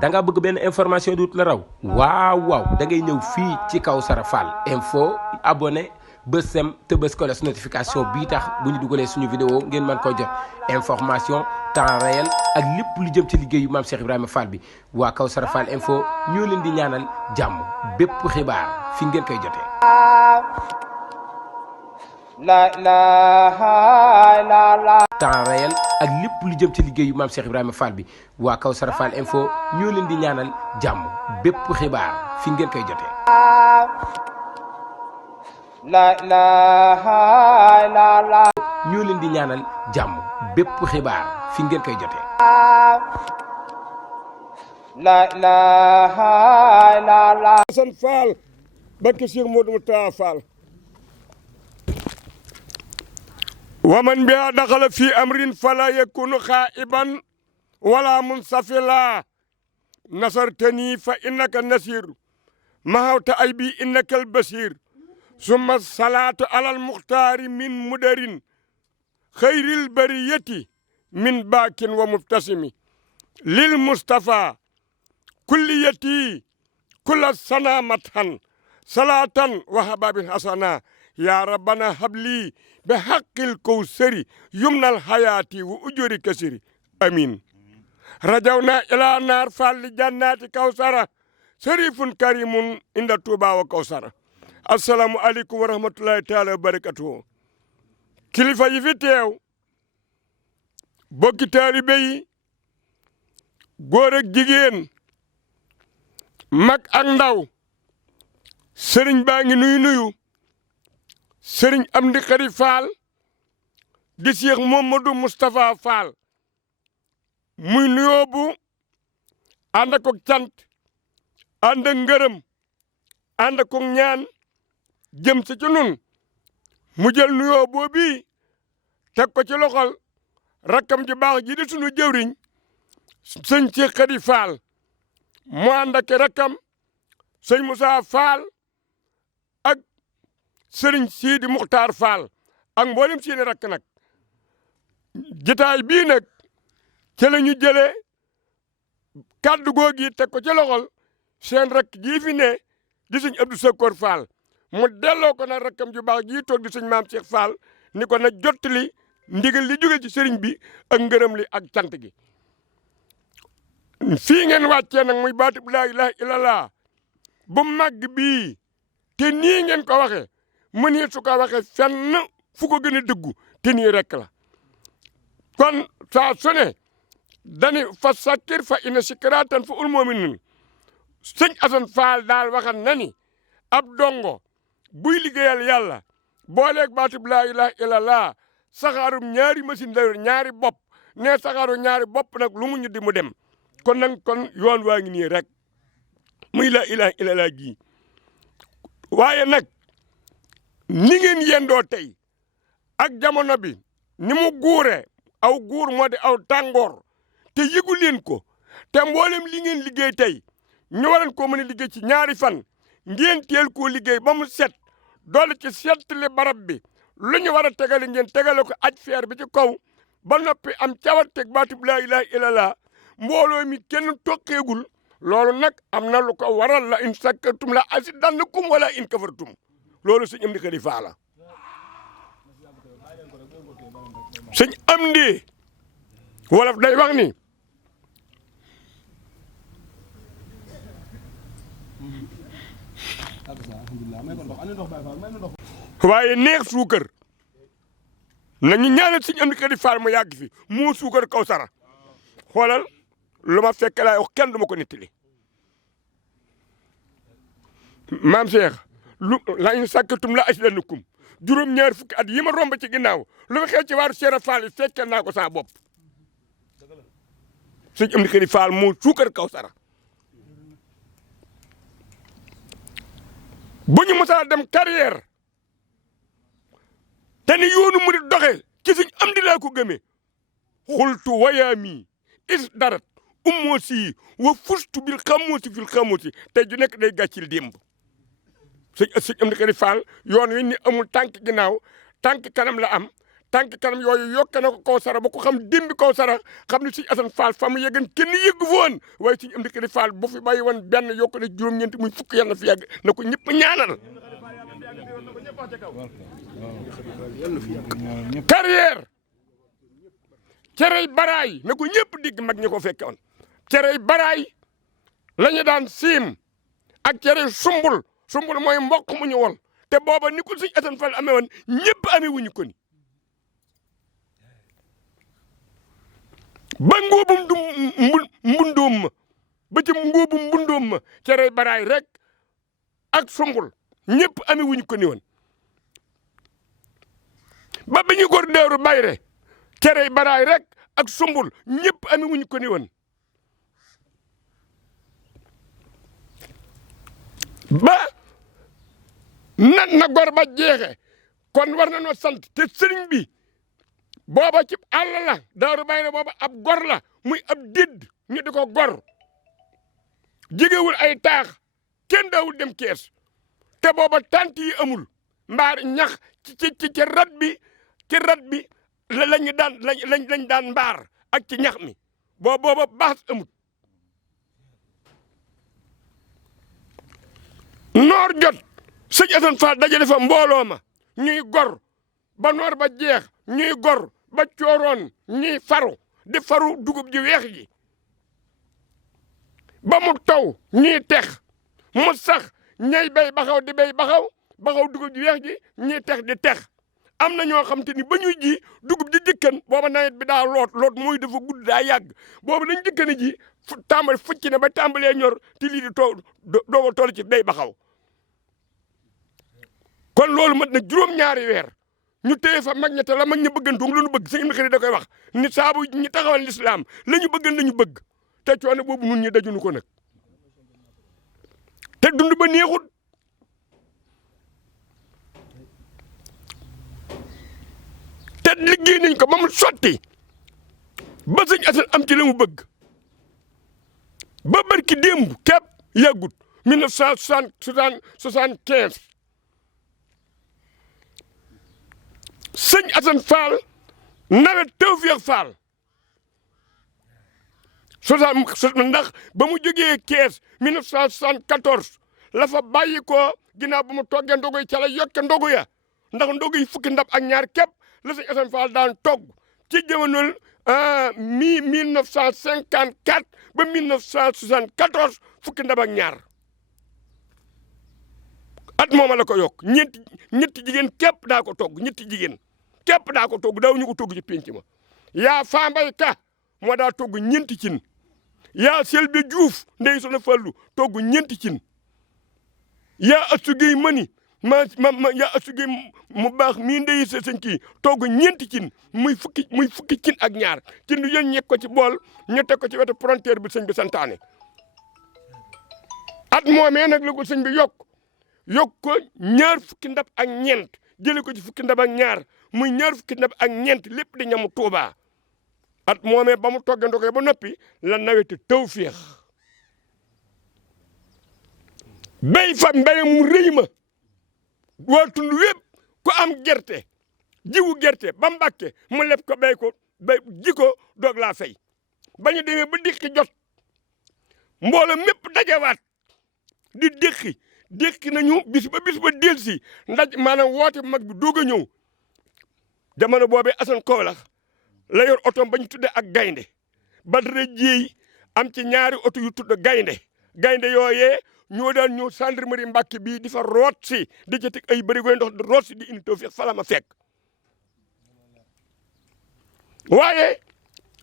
da nga bëgg benn information du la raw waaw da ngay ñëw fii ci Kawsara Fall info abonné bës sem te bës ko les notification bii tax bu ñu dugalee suñu vidéo ngeen mën ko jot information temps réel ak lépp lu jëm ci liggéeyu Maam Cheikh Ibrahima Fall bi waa Kawsara Fall info ñoo leen di ñaanal jàmm bépp xibaar fi ngeen koy jotee. temps réel ak lépp lu jëm ci liggéeyu Maam Cheikh Ibrahima Fall bi waa Kawsara Fall info ñoo leen di ñaanal jàmm bépp xibaar fi ngeen koy jotee. ñoo leen di ñaanal jàmm bépp xibaar fi ngeen koy jotee. Assane Fall barke Cheikh Modou Moustapha Fall waman biha daxala fi amrin fala yakunu xaiban wala munsafila nasartani fa innaka nasir mahawta ay bi innaka albasir summa salatu ala almuxtaari min mudarin xayril bariyati min baakin wa mubtasimi lil mustafa kulliyati kulla sana mathan salatan wa hababin hasana ya rabbana habli bi haqqil kawsari yumnal hayati wa ujuri kasiri amin rajawna ila nar falli jannati kawsara sharifun karimun inda tuba wa kawsara assalamu aleykum wa rahmatullahi taala wa barakatuhu kilifa yi fi teew bokki taalibe yi góor ak jigéen mag ak ndaw sëriñ baa ngi nuyu sëriñ Amdi Khady Fall di Cheikh Mamadou Moustapha Fall muy nuyoo bu ànd ak cant ànd ak ngërëm ànd ak ñaan jëm si ci nun mu jël nuyoo boobu teg ko ci loxol rakkam ji baax ji di sunu jëwriñ sëñ Cheikh Khady Fall mu ànd ak rakkam sëñ Moussa Fall ak sëriñ Sidi Muxtaar Fall ak mboolem seeni rakk nag jitaay bii nag ci la ñu jëlee kàddu googi teg ko ci loxol seen rakk jii fi ne di sëñ Abdou Sakor Fall mu delloo ko nag rakkam ju baax jii toog di sëñ Maam Cheikh Fall ni ko na jottali ndigal li jóge ci sëriñ bi ak ngërëm li ak cant gi fii ngeen wàccee nag muy baatu laa ilaaha illallah bu màgg bii te nii ngeen ko waxe mënee su ko waxe fenn fu ko gën a dëggu te nii rek la kon saa su ne dani fa sakkir fa ina sikratan fa ul mu'minun sëñ Assane Fall daal waxan na ni ab dongo buy liggéeyal yàlla booleeg baatub laa ilaaha illallah saxaarum ñaari machine la yor ñaari bopp ne saxaaru ñaari bopp nag lu mu ñu di mu dem kon nag kon yoon waa ngi nii rek muy laa ilaaha illallah gi waaye nag ni ngeen yendoo tey ak jamono bi ni mu guure aw guur moo di aw tàngoor te yëgu leen ko te mboolem li ngeen liggéey tey ñu waran koo mën a liggéey ci ñaari fan ngeen teel koo liggéey ba mu set doole ci settali barab bi lu ñu war a tegale ngeen tegale ko aj feer bi ci kaw ba noppi am cawarteg baatub laa ilaaha illallah mbooloo mi kenn tokkeegul loolu nag am na lu ko waral la in sakkartum la azidannakum wala in kafartum loolu sëñ Amdi Khady Fall la sëñ Amdi wolof day wax ni waaye neex suukar nañu ñaanal sëñ Amdi Khady Fall mu yàgg fi moo suukar Kawsara xoolal lu ma fekk laay wax kenn du ma ko nettali maam Cheikh lu la in sakkatum la azidannakum juróom-ñaar fukki at yi ma romb ci ginnaaw lu ma xew ci waaru Cheikh Fall yi fekkee naa ko saa bopp sëñ Amdi Khady Fall moo suukar Kawsara bu ñu mësaa dem carrière te ni yoonu mu di doxe ci sëñ Amdi laa ko gëmee xultu wayaami is darat umoosi wa fustu bil xamoosi fil xamoosi tey ju nekk day gàccil démb sëñ Amdi Khady Fall yoon wi ni amul tànk ginnaaw tànk kanam la am tànk kanam yooyu yokke na ko Kawsara ba ko xam dimbi Kawsara xam ne Sëñ Asan Fall fa mu yeggan kenn yëggu fa woon waaye Sëñ Amdi Xadi Fall bu fi bàyyi woon benn yokk na juróom-ñeent muy fukk yàlla na fi yàgg na ko ñëpp ñaanal carrière cerey baraay na ko ñëpp digg mag ñi ko fekke woon cerey baraay la ñu daan siim ak cerey sumbul mooy mboq mu ñu wol te booba ni ko Sëñ Asan Fall amee woon ñëpp amee wuñu ko ni ba ngóobum du mbundoom ma ba ci ngóobum mbundoom ma cerey baraay rek ak sumbul ñëpp amee wuñu ko ni woon ba bi ñu gor Daaru Bayre cerey baraay rek ak sumbul ñëpp amee wuñu ko ni woon ba na gor ba jeexe kon war na noo sant te sëriñ bi booba ci àll la Daaru Bayre booba ab gor la muy ab dédd ñu di ko gor jegewul ay taax kenn daawul dem kees te booba tant yi amul mbaar ñax ci rat bi lañu daan lañ daan mbaar ak ci ñax mi booba baas amul noor jot Sëñ Asan Fall dajale fa mbooloo ma ñuy gor ba noor ba jeex ñuy gor ba cooroon ñuy faru di faru dugub ji weex ji ba mu taw ñuy tex mu sax ñay bay baxaw di bay baxaw dugub ji weex ji ñuy tex di tex am na ñoo xam te ni ba ñuy ji dugub ji dikkan booba nawet bi daa loot mooy dafa gudd daa yàgg booba dañ dikkane ji tàmbali fucc na ba tàmbalee ñor ti lii di dooga toll ci bay baxaw kon loolu mat na juróom-ñaari weer ñu téye fa mag ña te la mag ña bëggantu lu ñu bëgg Sëñ Amdi Xadi da koy wax ni saabu ñi taxawal lislaam la ñu bëggan la ñu bëgg te coono boobu nun ñi dajunu ko nag te dund ba neexut te liggéey nañ ko ba mu sotti ba Sëñ Asan am ci la mu bëgg ba barki démb képp yàggut 1975 Sëñ Asan Fall nawet Tawfeex Fall ndax ba mu jógee kees 1974 la fa bàyyi ko ginnaaw ba mu toggee ndogu yi ca la yokke ndogu ya ndax ndogu yi fukki ndab ak ñaar képp la Sëñ Asan Fall daan togg ci jamono 1954 ba 1974 fukki ndab ak ñaar at mooma la ko yokk ñetti jigéen képp daa ko togg ñetti jigéen képp daa ko togg daaw ñu ko togg ci pénc ma yaa Fambaye Ka moo daa togg ñeenti cin yaa Selbe Diouf ndey Soxna Fallu togg ñeenti cin yaa Astu Gey Mani yaa Astu Gey mu baax mii ndey sa sëñ kii togg ñeenti cin muy fukki cin ak ñaar cin du yéen ñekk ko ci bool ñu teg ko ci wetu frontière bi sëñ bi santaane at moomee nag la ko sëñ bi yokk ko ñaar fukki ndab ak ñeent jëlee ko ci fukki ndab ak ñaar muy ñaar fukki ndab ak ñeent lépp di ñamu Tuubaa at moomee ba mu toggandoo ko ba noppi la nawete Tawfeex béy fa mbéy mu rëy ma waa tund wépp ku am gerte jiwu gerte ba Mbàkke mu leb ko béy ji ko doog laa fay ba ñu demee ba dikki jot mbooloo mépp dajawaat di dékki nañu bis ba delsi ndaj maanaam woote mag bi doog a ñëw jamono boobee Asan Kawlax la yor otoom ba ñu tudde ak gaynde Badara Jéey am ci ñaari oto yu tudd gaynde yooyee ñoo daan ñëw gendarmerie Mbàkke bii di fa root si di ca teg ay bërigoy ndox di root si di indi Tawfeex fa la ma fekk waaye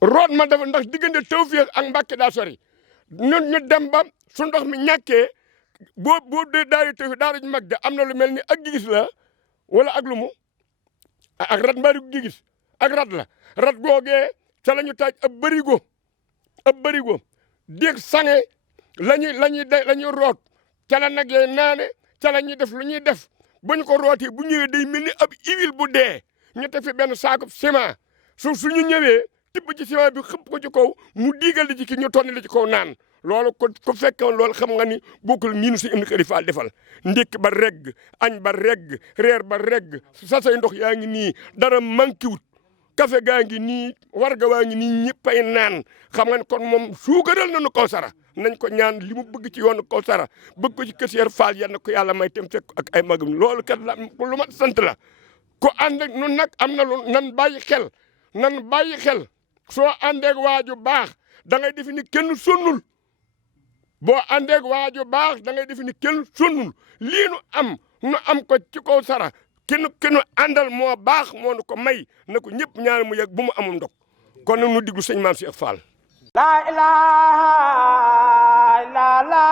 root ma dafa ndax diggante Tawfeex ak Mbàkke daa sori ñu dem ba su ndox mi ñàkkee boo dee daari Tawfeex daara ju mag ja am na lu mel ni ak gigis la wala ak lu mu ak rat mbari gigis ak rat la rat googee ca la ñu taaj ab bërigo déeg sange la ñuy root ca la nag yee naane ca la ñuy def lu ñuy def bu ñu ko rootee bu ñëwee day mel ni ab huile bu dee ñu teg fi benn saako ciment su ñu ñëwee tibb ci ciment bi xëpp ko ci kaw mu diigal di ci ki ñu tonni li ci kaw naan loolu ko fekkoon loolu xam nga ni bokkul miinu si Amdi Khady Fall defal ndékk ba regg añ ba regg reer ba regg sasay ndox yaa ngi nii dara manqué wut café gaa ngi nii warga waa ngi nii ñëppay naan xam nga ne kon moom suukaral nañu Kawsara nañ ko ñaan li mu bëgg ci yoonu Kawsara bëgg ko ci kër Cheikh Fall yal na ko yàlla may tem fekk ak ay magam loolu kat la lu ma sant la ku ànd ak nun nag am na lu nan bàyyi xel soo àndeeg waaju baax da ngay defi ni kenn sonnul boo àndeeg waaju baax da ngay defi ni kenn sonnul lii nu am ko ci Kawsara kenn àndal moo baax moo nu ko may na ko ñëpp ñaan mu yegg bu mu amul ndog kon nag nu diglu sëñ Maam Cheikh Fall. La ilaha illallah.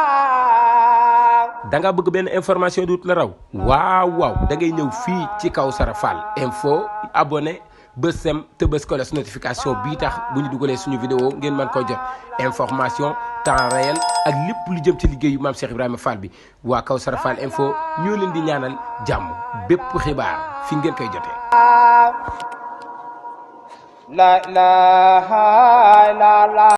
da nga bëgg benn information duut la raw waaw da ngay ñëw fii ci Kawsara Fall info abonné bës sem te bës kolos notification bii tax bu ñu dugalee suñu vidéo ngeen mën ko jot information temps réel ak lépp lu jëm ci liggéeyu Maam Cheikh Ibrahima Fall bi waa Kawsara Fall info ñoo leen di ñaanal jàmm bépp xibaar fi ngeen koy jotee. La ilaha illallah.